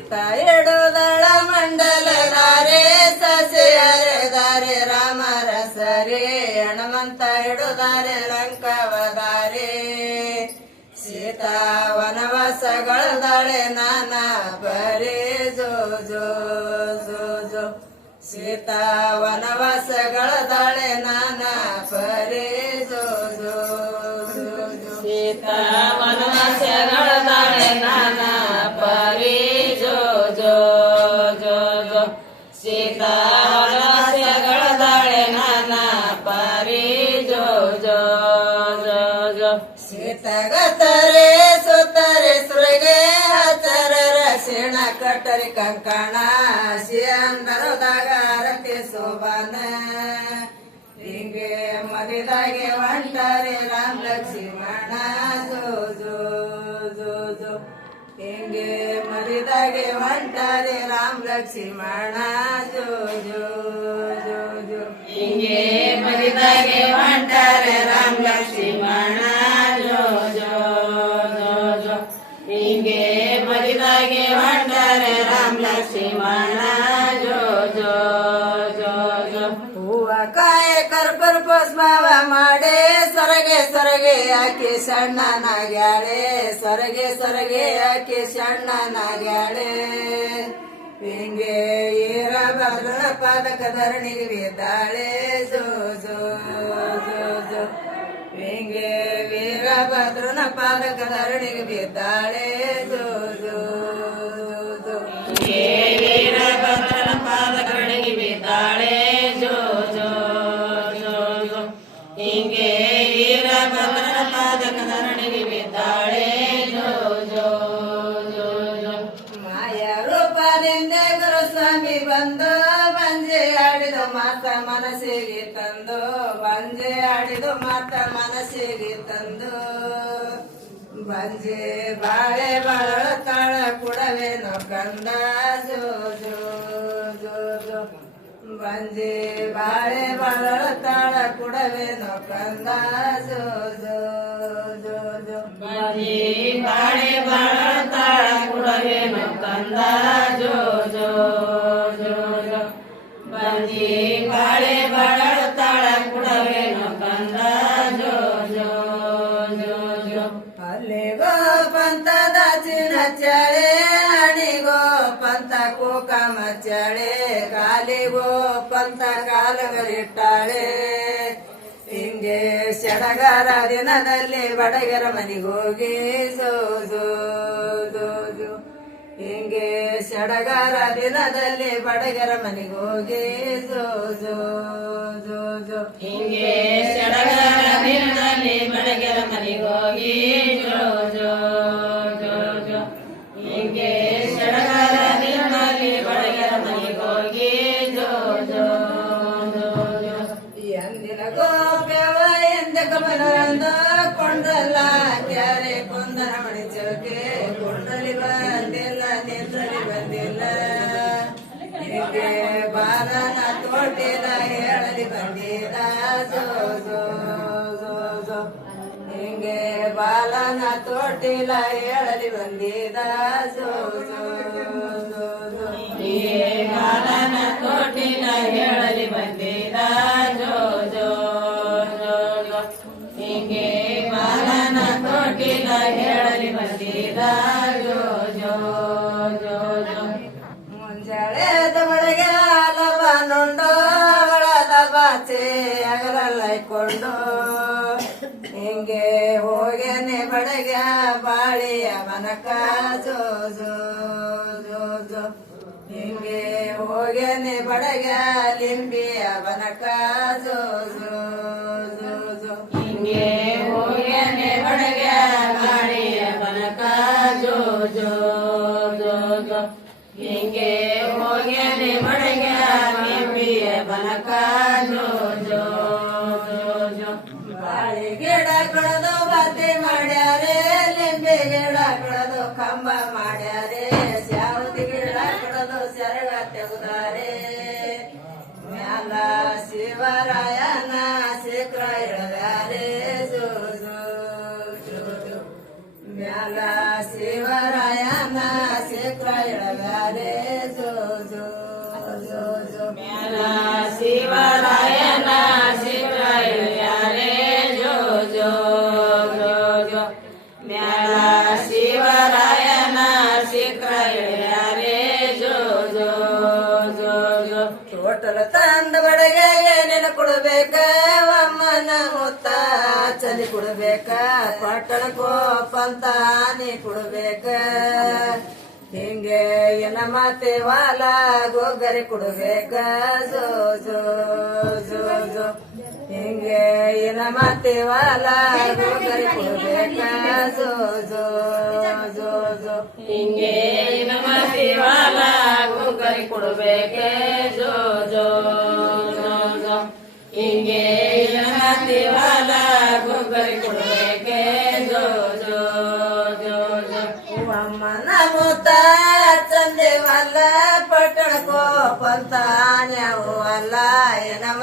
ಸೀತಾ ಎಡುದಳ ಮಂಡಲದಾರೆ ಸಸೆ ಅರೆದಾರೆ ರಾಮ ಸರೆ ಹನುಮಂತ ಹಿಡುದಾರೆ ಲಂಕವದಾರೆ ಸೀತಾ ವನವಾಸಗಳದಾಳೆ ನಾನಾ ಬರೇ, ಜೋ ಜೋ ಜೋ ಜೋ. ಸೀತಾ ವನವಾಸಗಳದಾಳೆ ನಾನಾ ಪರೇ ಜೋ ಜೋ ಜೋ ಸೀತಾ ವನವಾಸಗಳದಾಳೆ ಸೀತಗತರೆ ಸುತ್ತರೆ ಸುರಗೆ ಹಚ್ಚರ ಶಿಣ ಕಟ್ಟರಿ ಕಂಕಣ. ಶಿಯಂದರದಾಗ ರತಿ ಸೋಬಾನ. ಹಿಂಗೆ ಮರಿದಾಗೆ ಹೊಂಟರೆ ರಾಮ ಲಕ್ಷ್ಮಣ. ಜೋ ಜೋ ಜೋ ಹಿಂಗೆ ಮರಿದಾಗೆ ಹೊಂಟರೆ ರಾಮ ಲಕ್ಷ್ಮಣ. ಜೋ ಜೋ ಜೋ ಹಿಂಗೆ ಮರಿದಾಗೆ ಹೊಂಟಾರೆ ರಾಮ ಲಕ್ಷ್ಮಣ. ಹೊಂಟಾರೆ ರಾಮ್ ಲಕ್ಷ್ಮಣ ಜೋ ಜೋ ಜೋ ಜೋ ಹೂವ ಕಾಯ ಕರ್ಪೂರ ಪುಷ್ಪವ ಮಾಡೆ ಸೊರಗೆ ಸೊರಗೆ ಆಕೆ ಸಣ್ಣನಾಗ್ಯಾಳೆ ಸೊರಗೆ ಸೊರಗೆ ಆಕೆ ಸಣ್ಣನಾಗ್ಯಾಳೆ ಹಿಂಗೆ ಈರಭದ್ರ ಪಾದಕ ಧರಣಿಗೆ ಬಿದ್ದಾಳೆ ಜೋ ಜೋ ಜೋ ಜೋ ಹಿಂಗೆ ವೀರಭದ್ರನ ಪಾದಕ ಧರಣಿಗೆ ಬಿದ್ದಾಳೆ ಜೋ ಜೋ ಜೋ ಜೋ ಜೋ ಹಿಂಗೆ ವೀರಭದ್ರನ ಪಾದಕರಣೆಗೆ ಬಿದ್ದಾಳೆ. ಜೋ ಜೋ ಜೋ ಜೋ. ಮಾಯ ರೂಪದಿಂದ ಗುರುಸ್ವಾಮಿ ಬಂದು ಬಂಜೆ ಆಡಿದು ಮಾತ ಮನಸ್ಸಿಗೆ ತಂದು, ಬಂಜೆ ಆಡಿದು ಮಾತ ಮನಸ್ಸಿಗೆ ತಂದು. ಬಂಜೆ ಬಾಳೆ ಬಾಳ ತಾಳ ಕುಡವೇನೋ ಕಂದ. ಜೋ ಜೋ ಜೋ ಜೋ. ಬಂಜೆ ಬಾಳೆ ಬಾಳ ತಾಳ ಕುಡವೇನೋ ಕಂದ ಜೋ ಜೋ ಜೋ ಜೋ. ಬರೀ ಬಾಳೆ ಬಾಳತಾಳ ಕುಡವೇನು ಕಂದ ಜೋ ಜೋ ಜೋ ಜೋ. ಬಂದಿ ಬಾಳೆ ಬಾಳತಾಳ ಕುಡವೇನು ಕಂದ ಜೋ ಜೋ ಜೋ ಜೋ. ಅಲ್ಲಿಗೋ ಪಂತದ ಚಿನ್ನ ಚಳೆ ಅಣಿಗೋ ಪಂತ ಕೂಕಮ ಚಳೆ ಕಾಲಿಗೋ ಪಂತ ಕಾಲಗರಿಟ್ಟಾಳೆ ಸಡಗರ ದಿನದಲ್ಲಿ ಬಡಗರ ಮನೆಗೋಗಿ ಜೋ ಹಿಂಗೆ ಸಡಗರ ದಿನದಲ್ಲಿ ಬಡಗರ ಮನೆಗೋಗಿ ಜೋ ಹಿಂಗೆ ಸಡಗರ ದಿನದಲ್ಲಿ ಬಡಗರ ಮನೆಗೋಗಿ ಕೊಂಡಲ್ಲ ಕ್ಯಾರೆ ಕೊಂದನ ಮಣಿ ಚೌಕೆ ಕೊಂಡಲಿ ಬಂದಿಲ್ಲ ನಿಂದ್ರಲಿ ಬಂದಿಲ್ಲ ಹೀಗೆ ಬಾಲನ ತೋಟಿಲ ಹೇಳಲಿ ಬಂದಿಲ್ಲ ಜೋ ಜೋ ಜೋ ಜೋ ಹಿಂಗೆ ಬಾಲನ ತೋಟಿಲ ಹೇಳಲಿ ಬಂದಿದ ಜೋ ಜೋ ಜೋ ಹೇಳಲಿ ಬಂದಿದ ಜೋ ಜೋ ಜೋ ಜೋ. ಮುಂಜಾಳೆ ಒಳಗೆ ಆಲವ ನುಂಡು ಅವಳದ ಬಾಚೆ ಅಗಲಲ್ಲೈಕೊಂಡು ಹಿಂಗೆ ಹೋಗೇನೆ ಬಡಗ ಬಾಳಿಯ ಮನಕ, ಜೋ ಜೋ ಜೋ ಜೋ. ಹಿಂಗೆ ಹೋಗೇನೆ ಬಡಗ ಲಿಂಬಿಯ ಜೋ ಜೋ ಬನಕ ಜೋ ಜೋ ಬಾಳೆ ಗಿಡ ಕಡದು ಬತ್ತೆ ಮಾಡ್ಯಾರೆ, ಲಿಂಬೆ ಗಿಡ ಕಡದು ಕಂಬ ಮಾಡ್ಯಾರೆ. ಸ್ಯಾವತಿ ಗಿಡ ಕಡದು ಸೆರಗ ತೆಗುದಾರೆ. ಮ್ಯಾಲ ಶಿವರಾಯನ ಶೇಖರ ಜೋ. ಮ್ಯಾಲ ಶಿವರಾಯನ ಮ್ಯಾಲ ಶಿವರಾಯನ ಶಿಖರ ಇಳಿಯಾರೆ ಜೋ ಜೋ ಜೋ ಜೋ ಚೋಟಲ ತಂದ ಬಡಗೆ ನೆನ ಕೊಡಬೇಕ ಅಮ್ಮನ ಮುತ್ತ ಚಲಿ ಕೊಡಬೇಕ ಪಟ್ಟಣ ಕೋಪಂತಾನೆ ಕೊಡಬೇಕ ಹಿಂಗೆ ಏನ ಮಾತೆ ವಾಲ, ಗೋಗರೆ ಕೊಡಬೇಕ ಜೋ ಜೋ ಜೋ ಜೋ. ಹಿಂಗೆ ಗೋಗರೆ ಕೊಡಬೇಕ ಜೋ ಜೋ ಜೋ ಜೋ. ಹಿಂಗೆ ನಮ್ಮ ಗೋಗರೆ ಜೋ ಜೋ ಜೋ ಜೋ. ಹಿಂಗೆ